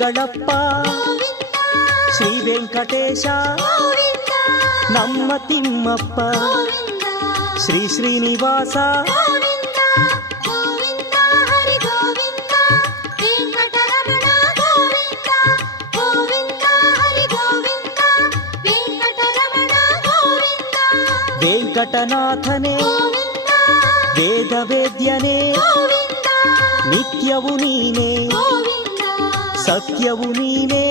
ಮಂಗಳಪ್ಪ ಶ್ರೀ ವೆಂಕಟೇಶ ನಮ್ಮ ತಿಮ್ಮಪ್ಪ ಶ್ರೀ ಶ್ರೀನಿವಾಸ ವೆಂಕಟನಾಥನೇ ವೇದವೇದ್ಯನೇ ನಿತ್ಯವು ನೀನೇ ಸತ್ಯವು ನೀನೇ